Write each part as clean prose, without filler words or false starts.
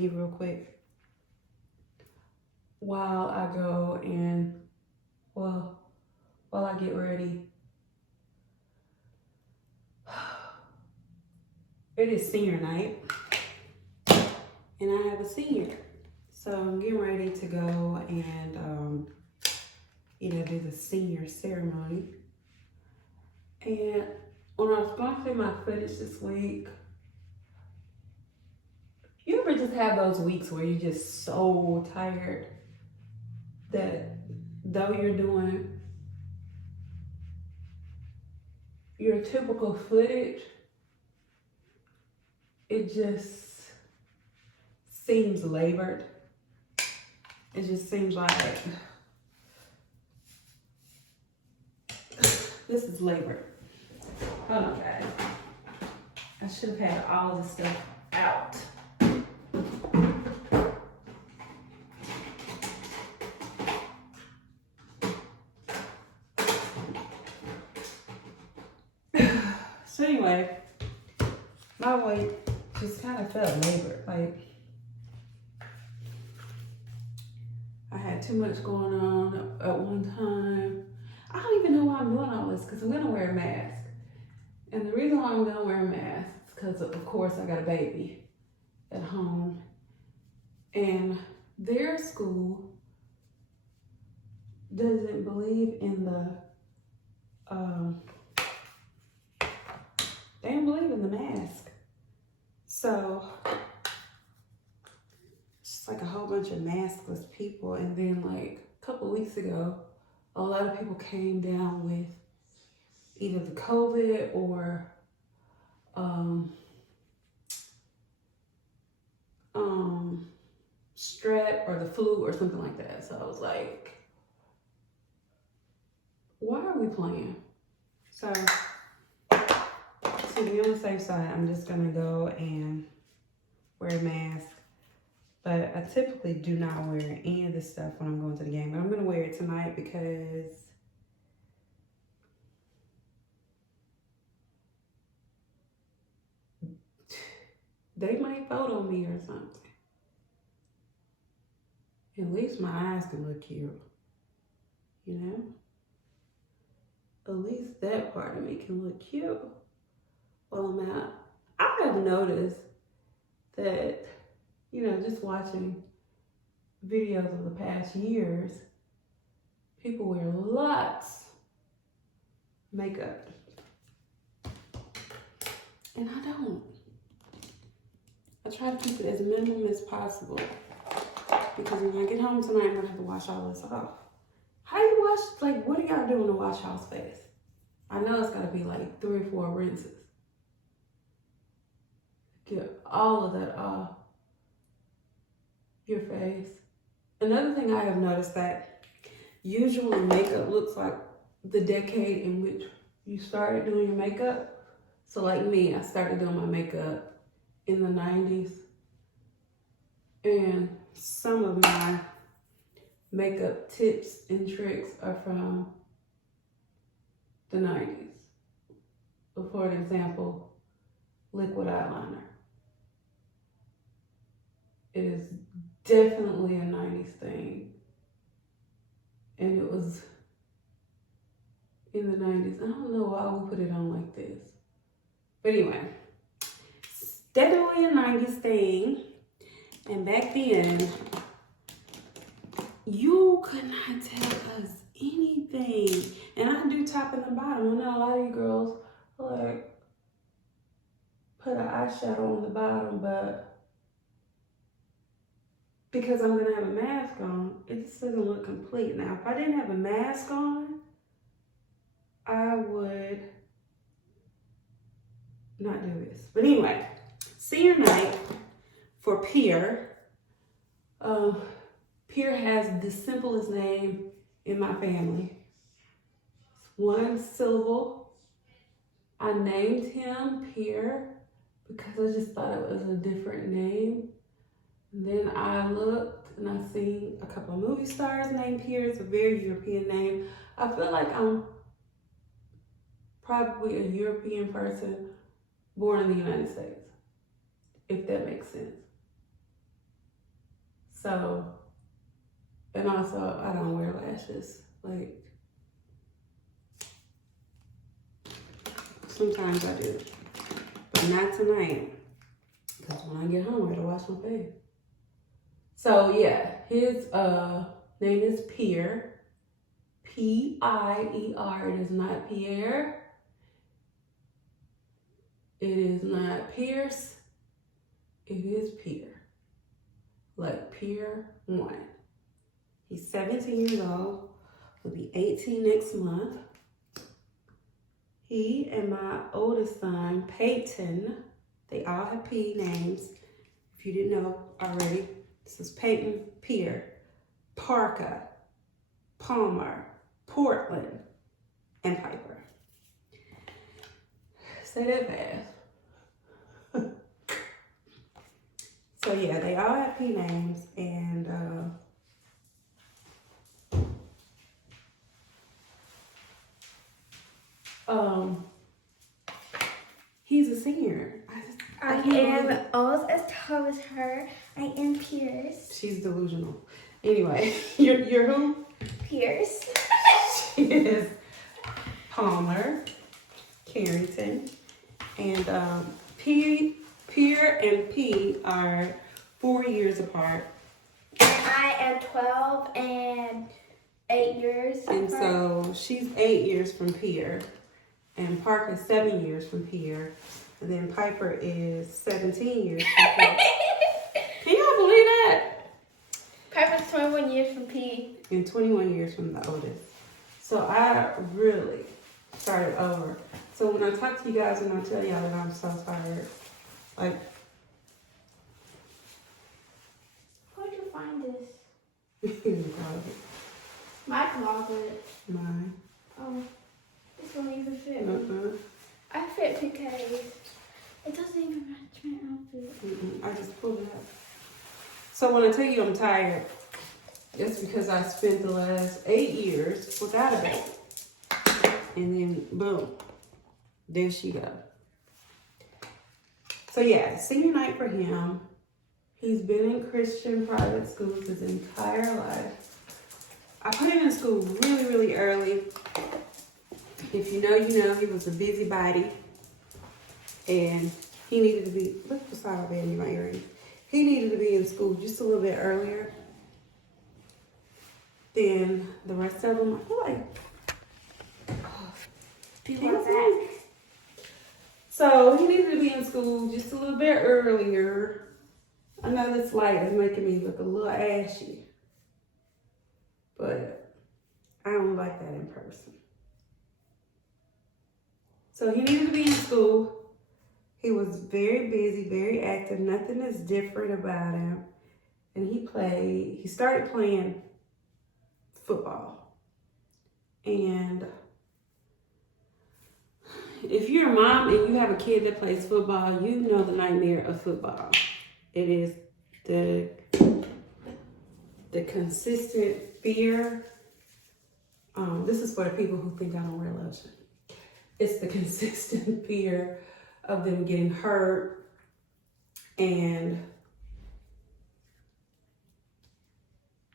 to you real quick while I go and, well, while I get ready. It is senior night, and I have a senior. So I'm getting ready to go and, do the senior ceremony. And when I was going through my footage this week, you ever just have those weeks where you're just so tired that though you're doing your typical footage, it just seems labored. It just seems like this is labored. Hold on, guys. I should have had all this stuff out. So anyway, my weight just kind of felt labored. Like I had too much going on at one time. I don't even know why I'm doing all this because I'm gonna wear a mask. And the reason why I'm gonna wear a mask is because of course I got a baby at home. And their school doesn't believe in they don't believe in the mask. So it's just like a whole bunch of maskless people. And then like a couple of weeks ago, a lot of people came down with either the COVID or strep or the flu or something like that. So I was like, why are we playing? So to be on the safe side, I'm just gonna go and wear a mask. But I typically do not wear any of this stuff when I'm going to the game. But I'm gonna wear it tonight because they might vote on me or something. At least my eyes can look cute, you know? At least that part of me can look cute while I'm out. I have noticed that, just watching videos of the past years, people wear lots of makeup. And I don't. I try to keep it as minimum as possible. Because when I get home tonight, I'm gonna have to wash all this off. How do you wash, like, what are y'all doing to wash y'all's face? I know it's gotta be like 3 or 4 rinses. Get all of that off your face. Another thing I have noticed that usually makeup looks like the decade in which you started doing your makeup. So like me, I started doing my makeup in the 90s. And some of my makeup tips and tricks are from the 90s. For an example, liquid eyeliner. It is definitely a 90s thing. And it was in the 90s. I don't know why we put it on like this. But anyway, it's definitely a 90s thing. And back then, you could not tell us anything. And I do top and the bottom. I know a lot of you girls like put an eyeshadow on the bottom, but because I'm gonna have a mask on, it just doesn't look complete. Now, if I didn't have a mask on, I would not do this. But anyway, senior night for Pierre. Pierre has the simplest name in my family. It's 1 syllable. I named him Pierre because I just thought it was a different name. And then I looked and I seen a couple of movie stars named Pierre. It's a very European name. I feel like I'm probably a European person born in the United States, if that makes sense. So, and also I don't wear lashes. Like, sometimes I do, but not tonight. Because when I get home, I gotta wash my face. So yeah, his name is Pierre. P-I-E-R. It is not Pierre. It is not Pierce. It is Pierre. Like Pierre 1. He's 17 years old. Will be 18 next month. He and my oldest son, Peyton, they all have P names. If you didn't know already, this is Peyton, Pierre, Parker, Palmer, Portland, and Piper. Say that fast. So yeah, they all have P names, and he's a senior. I am almost as tall as her. I am Pierce. She's delusional. Anyway, you're who? Pierce. She is Palmer, Carrington, and Pierre and P are 4 years apart. And I am 12 and 8 years And apart. so she's 8 years from Pierre, and Parker is 7 years from Pierre, and then Piper is 17 years from Pierre. Can y'all believe that? Piper's 21 years from P. And 21 years from the oldest. So I really started over. So when I talk to you guys and I tell y'all that I'm so tired, like, Where'd you find this? in the closet. My closet. Mine. Oh, this won't even fit me. Uh-uh. I fit PKs. It doesn't even match my outfit. I just pulled it out. So when I tell you I'm tired, it's because I spent the last 8 years without a baby. And then, boom, there she go. So yeah, senior night for him. He's been in Christian private schools his entire life. I put him in school really, really early. If you know, you know, he was a busybody. And he needed to be, look beside my bed in my earrings. He needed to be in school just a little bit earlier than the rest of them. I feel like, Do you want that? so he needed to be in school just a little bit earlier. I know this light is making me look a little ashy, but I don't like that in person. So he needed to be in school. He was very busy, very active. Nothing is different about him. And he started playing football. And if you're a mom and you have a kid that plays football, you know the nightmare of football. It is the consistent fear. This is for the people who think I don't wear lotion. It's the consistent fear of them getting hurt, and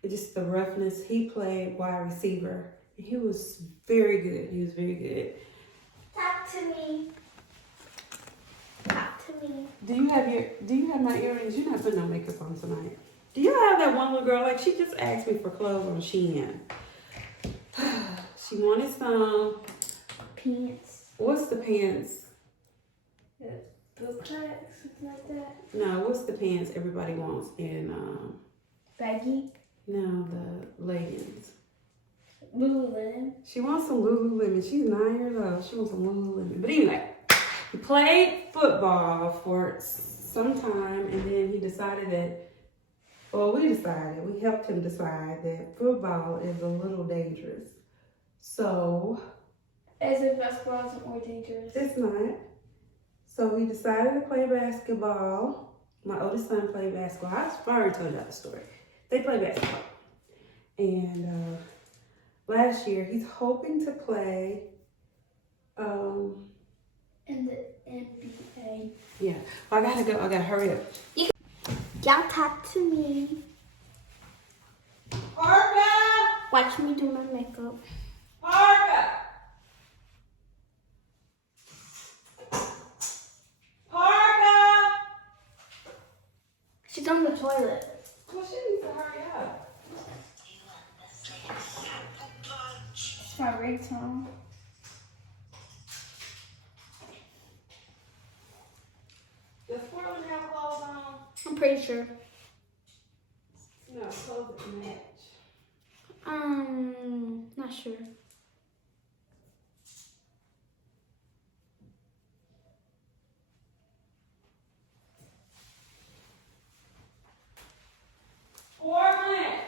just the roughness. He played wide receiver. He was very good. He was very good. Talk to me. Talk to me. Do you have my earrings? You're not putting no makeup on tonight. Do you have that one little girl? Like, she just asked me for clothes on Shein. She wanted some Pants. What's the pants? Boot cut, something like that. No, what's the pants everybody wants in Baggy. no, the leggings. Lululemon. She wants some Lululemon. She's 9 years old. She wants some Lululemon. But anyway, he played football for some time, and then he decided that, we helped him decide that football is a little dangerous. So, As if basketball isn't more dangerous. it's not. So he decided to play basketball. My oldest son played basketball. I already told you that story. They play basketball. And last year, he's hoping to play. In the NBA. Yeah. I gotta go. I gotta hurry up. Y'all talk to me. Watch me do my makeup. Parker! Parker! She's on the toilet. Well, she needs to hurry up. It's my ringtone. Does Portland have clothes on? I'm pretty sure. No, clothes that match. Not sure. Portland!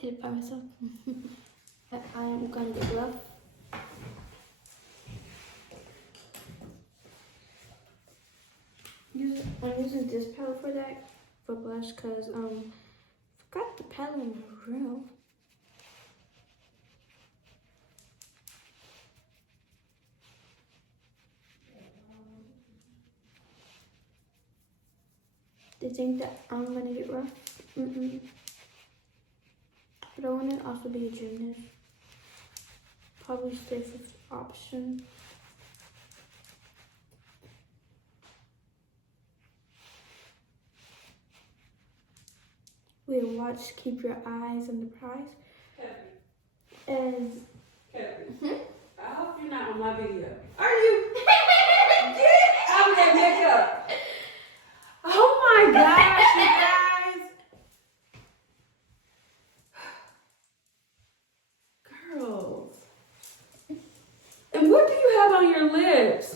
Did it by myself. I am gonna get rough. I'm using this palette for that, for blush, cause forgot the palette in my room. They think that I'm gonna get rough. But I want to also be a gymnast. Probably safest option. We'll watch Keep Your Eyes on the Prize. And Kevin, I hope you're not on my video. Are you? Get out of that makeup. Oh my gosh, you guys. Girls. And what do you have on your lips?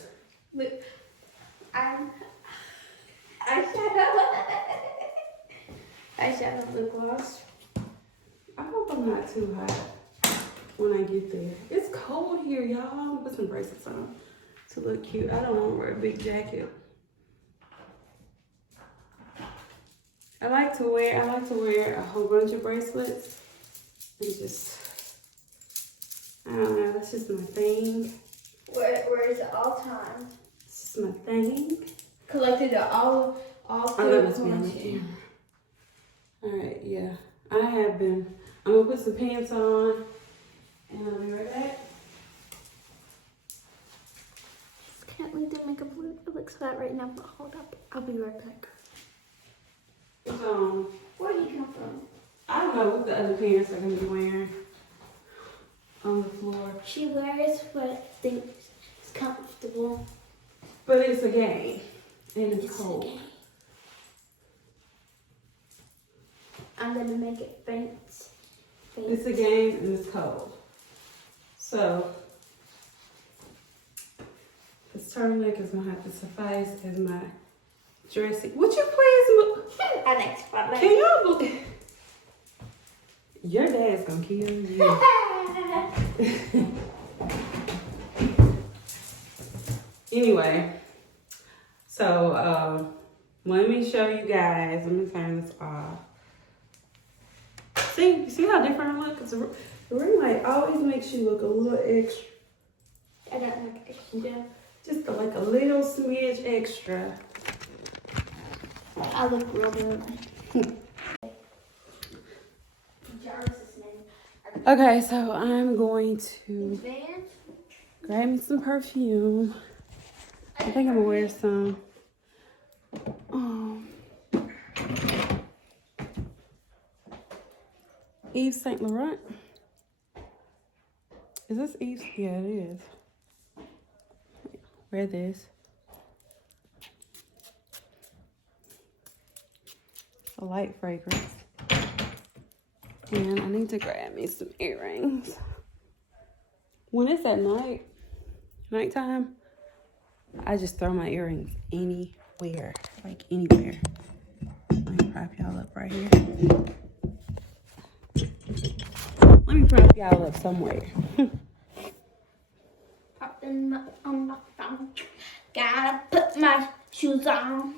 eyeshadow, lip gloss. I hope I'm not too hot when I get there. It's cold here, y'all. I'm gonna put some bracelets on to look cute. I don't want to wear a big jacket. I like to wear a whole bunch of bracelets and just, I don't know, that's just my thing. Where is it all time? It's just my thing. Collected all I love this one. Alright, yeah. I have been. I'm gonna put some pants on and I'll be right back. Can't leave the makeup look. It looks flat right now, but hold up. I'll be right back. Where did you come from? I don't know what the other pants are gonna be wearing on the floor. She wears what thinks is comfortable. But it's a game. And it's cold. A game. I'm gonna make it faint. It's a game and it's cold. So this turtleneck is gonna have to suffice as my dressing. Would you please look? Our next spotlight. Can y'all believe? Your dad's gonna kill you. Anyway, so let me show you guys. Let me turn this off. See how different I look? 'Cause the ring light always makes you look a little extra. I don't like extra. Just like a little smidge extra. I look real good. Jarvis's name. Okay, so I'm going to Van? grab me some perfume. I think I'm gonna wear some. Yves Saint Laurent. Is this Yves? Yeah, it is. Wear this. A light fragrance. And I need to grab me some earrings. When it's at nighttime, I just throw my earrings anywhere, like anywhere. Let me prop y'all up right here. Let me prop y'all up somewhere. On my phone. Gotta put my shoes on.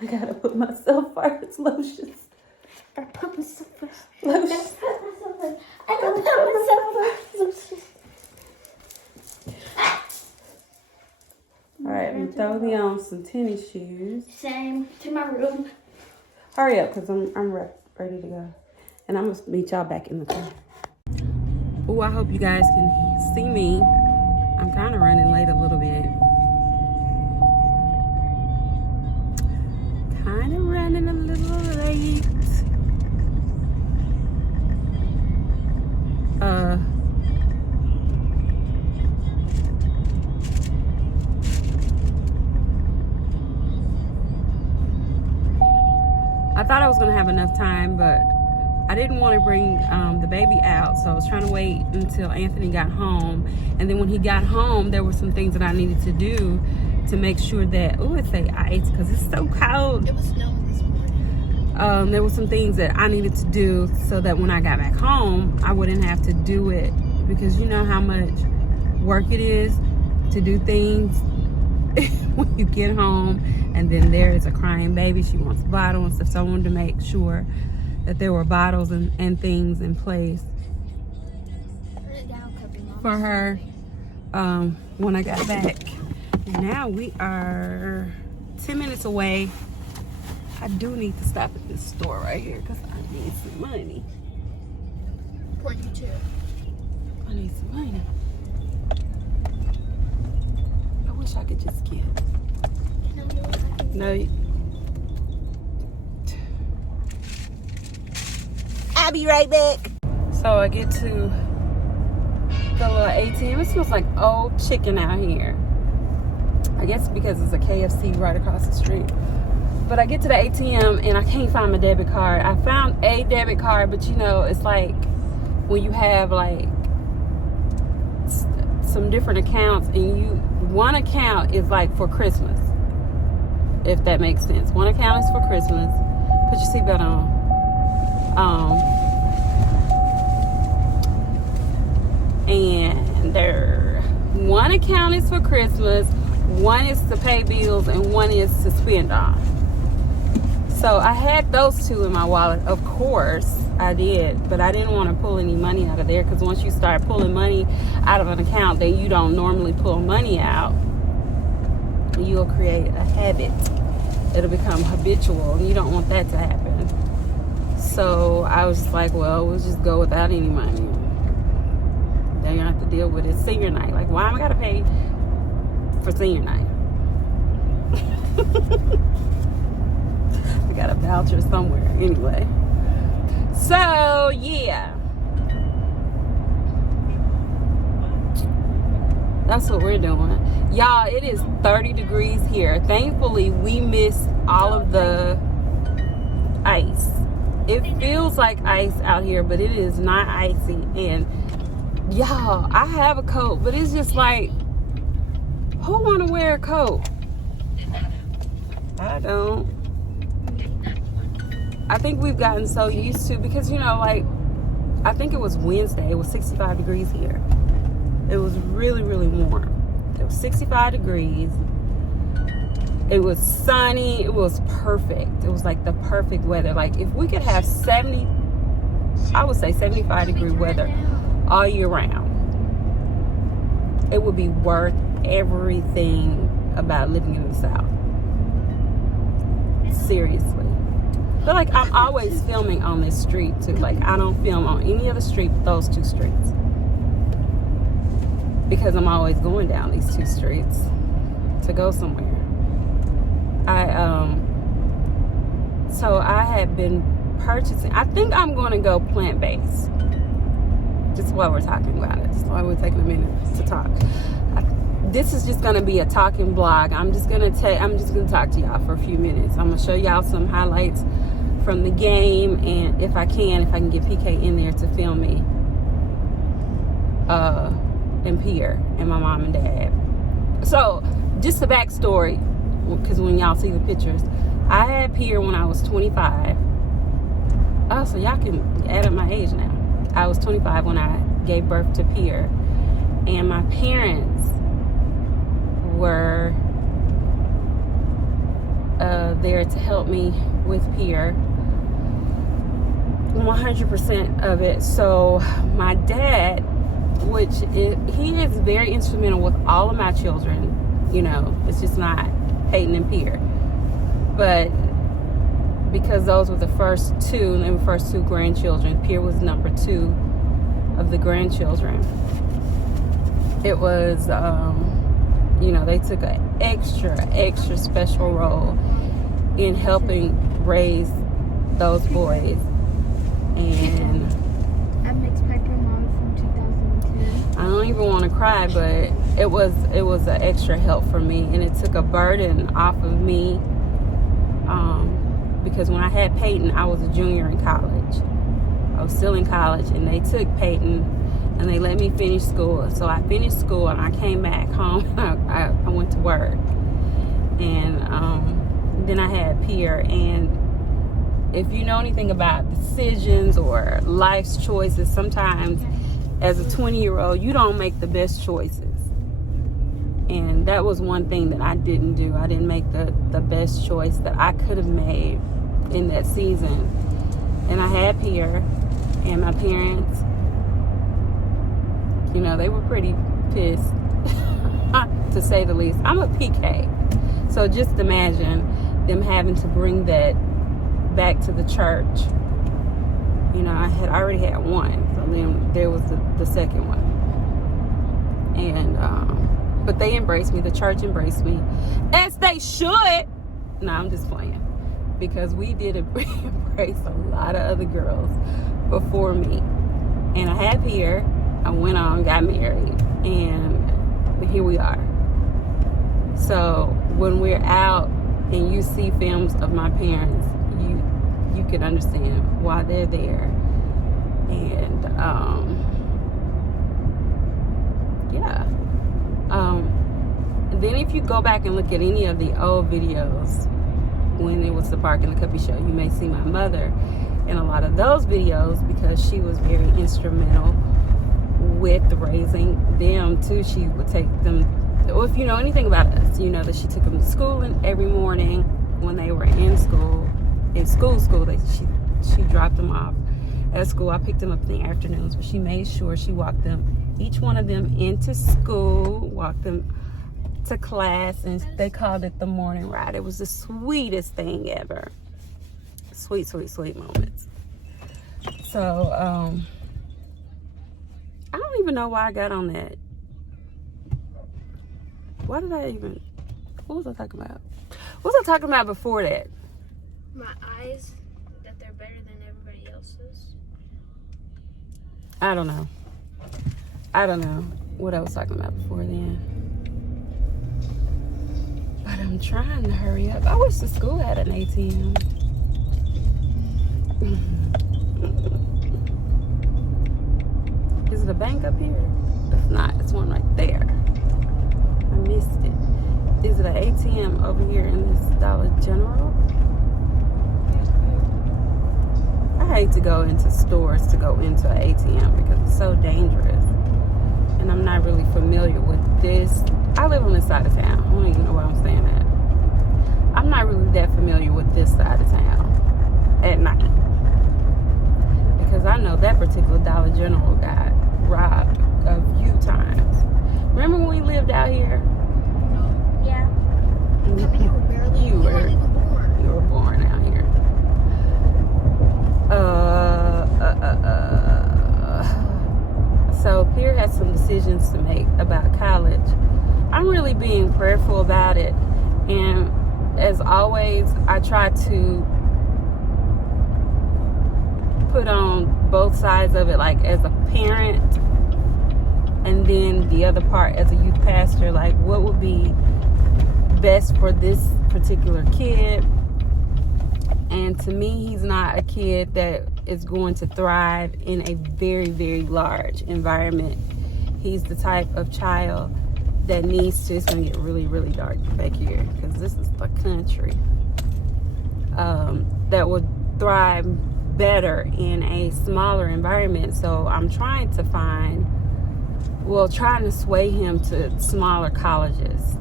I gotta put myself first. Lotions. Gotta put myself first. Lotions. I gotta put myself first. Lotions. All right, I'm throwing me on some tennis shoes. Same to my room. Hurry up, because I'm ready to go. And I'm going to meet y'all back in the car. Oh, I hope you guys can see me. I'm kind of running late a little bit. Kind of running a little late. I thought I was going to have enough time, but I didn't want to bring the baby out, so I was trying to wait until Anthony got home. And then when he got home, there were some things that I needed to do to make sure that, oh, it say ice because it's so cold. It was snowing this morning. There were some things that I needed to do so that when I got back home, I wouldn't have to do it, because you know how much work it is to do things when you get home, and then there is a crying baby. She wants a bottle and stuff, so I wanted to make sure that there were bottles and things in place for her when I got back. Now we are 10 minutes away. I do need to stop at this store right here because I need some money. For you too. I need some money. I wish I could just get. No. I'll be right back. So I get to the little ATM. It smells like old chicken out here. I guess because it's a KFC right across the street. But I get to the ATM and I can't find my debit card. I found a debit card, but you know, it's like when you have like some different accounts, and one account is like for Christmas, if that makes sense. One account is for Christmas. Put your seatbelt on. And one account is for Christmas, one is to pay bills, and one is to spend on. So I had those two in my wallet. Of course I did, but I didn't want to pull any money out of there, because once you start pulling money out of an account that you don't normally pull money out, you'll create a habit. It'll become habitual, and you don't want that to happen. So I was just like, well, we'll just go without any money. Then you have to deal with it. Senior night. Like, why am I gotta pay for senior night? I got a voucher somewhere anyway. So yeah, that's what we're doing, y'all. It is 30 degrees here. Thankfully we missed all of the ice. It feels like ice out here, but it is not icy. And y'all, I have a coat, but it's just like, who want to wear a coat? I don't. I think we've gotten so used to, because you know, like, I think it was Wednesday, it was 65 degrees here. It was really, really warm. It was 65 degrees. It was sunny. It was perfect. It was like the perfect weather. Like, if we could have 75 degree weather all year round, it would be worth everything about living in the South. Seriously. But like, I'm always filming on this street too. Like, I don't film on any other street but those two streets, because I'm always going down these two streets to go somewhere. So I had been purchasing. I think I'm going to go plant-based. Just while we're talking about it, just while we're taking a minute to talk. This is just going to be a talking blog. I'm just going to talk to y'all for a few minutes. I'm going to show y'all some highlights from the game, and if I can get PK in there to film me and Pierre and my mom and dad. So just the backstory, because when y'all see the pictures, I had Pierre when I was 25. Oh, so y'all can add up my age now. I was 25 when I gave birth to Pierre, and my parents were there to help me with Pierre 100% of it. So my dad, he is very instrumental with all of my children, you know, it's just not Peyton and Pierre, but because those were the first two, and they were first two grandchildren, Pierre was number 2 of the grandchildren. It was you know, they took an extra special role in helping raise those boys. And I mixed Piper Mom from 2010. I don't even want to cry, but it was an extra help for me, and it took a burden off of me, because when I had Peyton, I was a junior in college. I was still in college, and they took Peyton and they let me finish school. So I finished school and I came back home and I went to work. And then I had Pierre. And if you know anything about decisions or life's choices, sometimes as a 20-year-old, you don't make the best choices. And that was one thing that I didn't do. I didn't make the best choice that I could have made in that season. And I had Pierre, and my parents, you know, they were pretty pissed, to say the least. I'm a PK. So just imagine them having to bring that back to the church. You know, I had already had one. So then there was the second one. And, but they embraced me. The church embraced me. As they should. No, I'm just playing. Because we did embrace a lot of other girls before me. And I had Pierre. I went on, got married, and here we are. So when we're out and you see films of my parents, you can understand why they're there. And yeah. Then if you go back and look at any of the old videos when it was the Park and the Cuppy show, you may see my mother in a lot of those videos, because she was very instrumental with raising them too. She would take them, well, if you know anything about us, you know that she took them to school, and every morning when they were in school, she dropped them off at school. I picked them up in the afternoons, but she made sure she walked them, each one of them, into school, walked them to class, and they called it the morning ride. It was the sweetest thing ever. Sweet moments. So I don't even know why I got on that. What was I talking about? What was I talking about before that? My eyes, that they're better than everybody else's. I don't know what I was talking about before then. But I'm trying to hurry up. I wish the school had an ATM. Is it a bank up here? It's not. It's one right there. I missed it. Is it an ATM over here in this Dollar General? I hate to go into stores to go into an ATM because it's so dangerous. And I'm not really familiar with this. I live on this side of town. I don't even know where I'm staying at. I'm not really that familiar with this side of town at night. Because I know that particular Dollar General got robbed a few times. Remember when we lived out here? Yeah. You were born out here. So Pierre has some decisions to make about college. I'm really being prayerful about it, and as always, I try to put on both sides of it, like as a parent, and then the other part as a youth pastor, like what would be best for this particular kid. And to me, he's not a kid that is going to thrive in a very, very large environment. He's the type of child that needs to, it's going to get really, really dark back here because this is the country, that would thrive better in a smaller environment. So I'm trying to sway him to smaller colleges.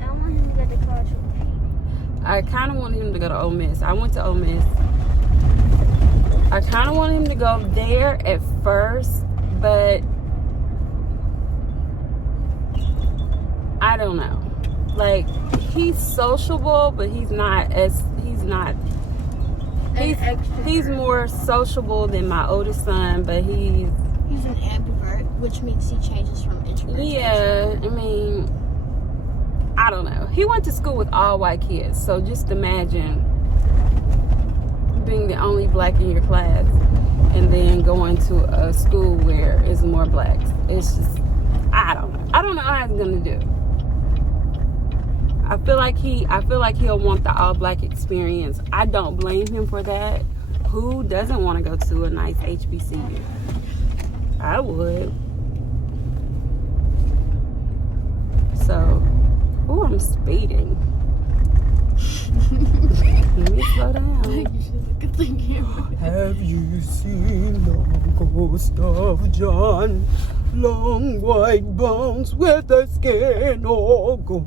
I want him to go to college with me. I kind of want him to go to Ole Miss. I went to Ole Miss. I kind of want him to go there at first, but I don't know. Like, he's sociable, but he's more sociable than my oldest son, but he's an ambivert, which means he changes from introvert. Yeah, I mean, I don't know. He went to school with all white kids, so just imagine being the only black in your class and then going to a school where it's more blacks. It's just, I don't know how he's gonna do. I feel like he'll want the all black experience. I don't blame him for that. Who doesn't want to go to a nice HBCU? I would. So, oh, I'm speeding. Let me slow down. Have you seen the ghost of John? Long white bones with the skin all gold.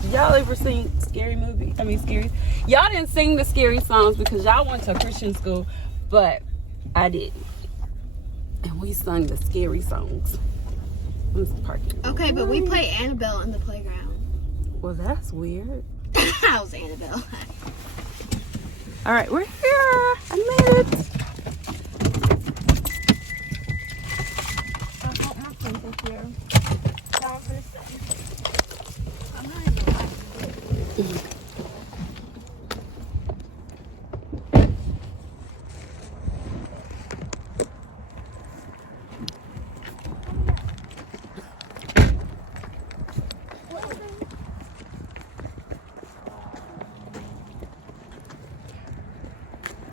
Did y'all ever sing scary movie? Scary. Y'all didn't sing the scary songs because y'all went to a Christian school, but I didn't. And we sung the scary songs. I'm just parking. Okay, but we play Annabelle in the playground. Well, that's weird. I was Annabelle. All right, we're here. I made it. I want my pencil here. Now I'm gonna say. I'm not even laughing.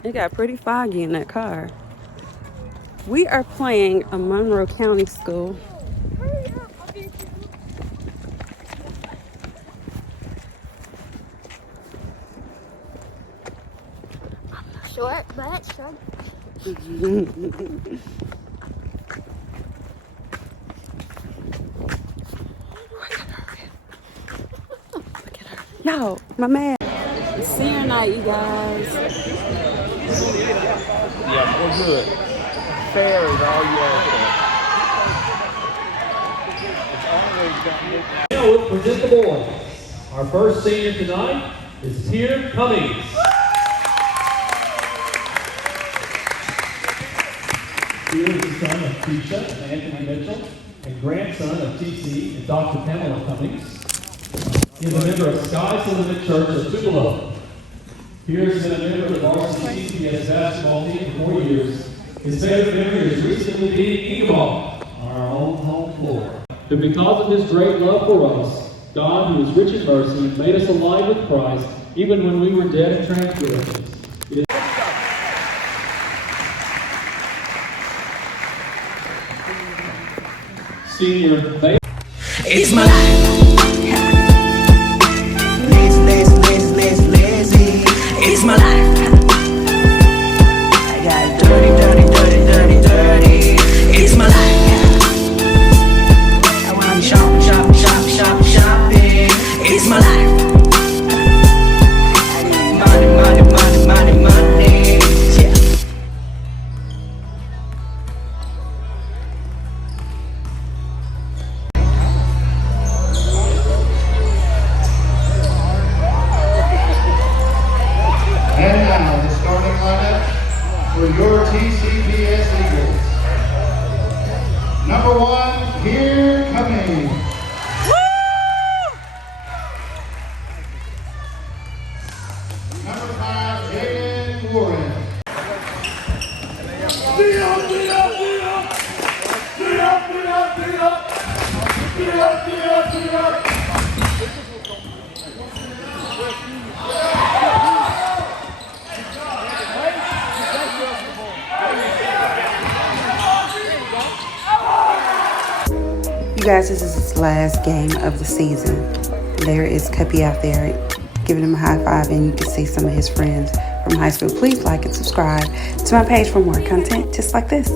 It got pretty foggy in that car. We are playing a Monroe County school. Hurry up, I'll be short, but short. Look at her. Yo, my man. Senior night, you guys. Yeah, we're good. Fair is all you ask Now we'll present the boys. Our first senior tonight is Peter Cummings. Peter is the son of Keisha and Anthony Mitchell and grandson of TC and Dr. Pamela Cummings. He is a member of Sky's Limited Church of Tupelo. Peter has been a member of the varsity CPS basketball team for 4 years. His favorite memory is recently being Eagle on our own home floor. But because of his great love for us, God, who is rich in mercy, made us alive with Christ, even when we were dead in transgressions. Senior, it's my life. Lazy. It's my life. I got dirty. It's my life. I wanna shopping. It's my life. I need money. Yeah. And now, the starting lineup for your TCPS Eagles. Number 1, Here Coming. Number 5, Jaden Warren. You guys, this is his last game of the season. There is Cuppy out there giving him a high five, and you can see some of his friends from high school. Please like and subscribe to my page for more content just like this.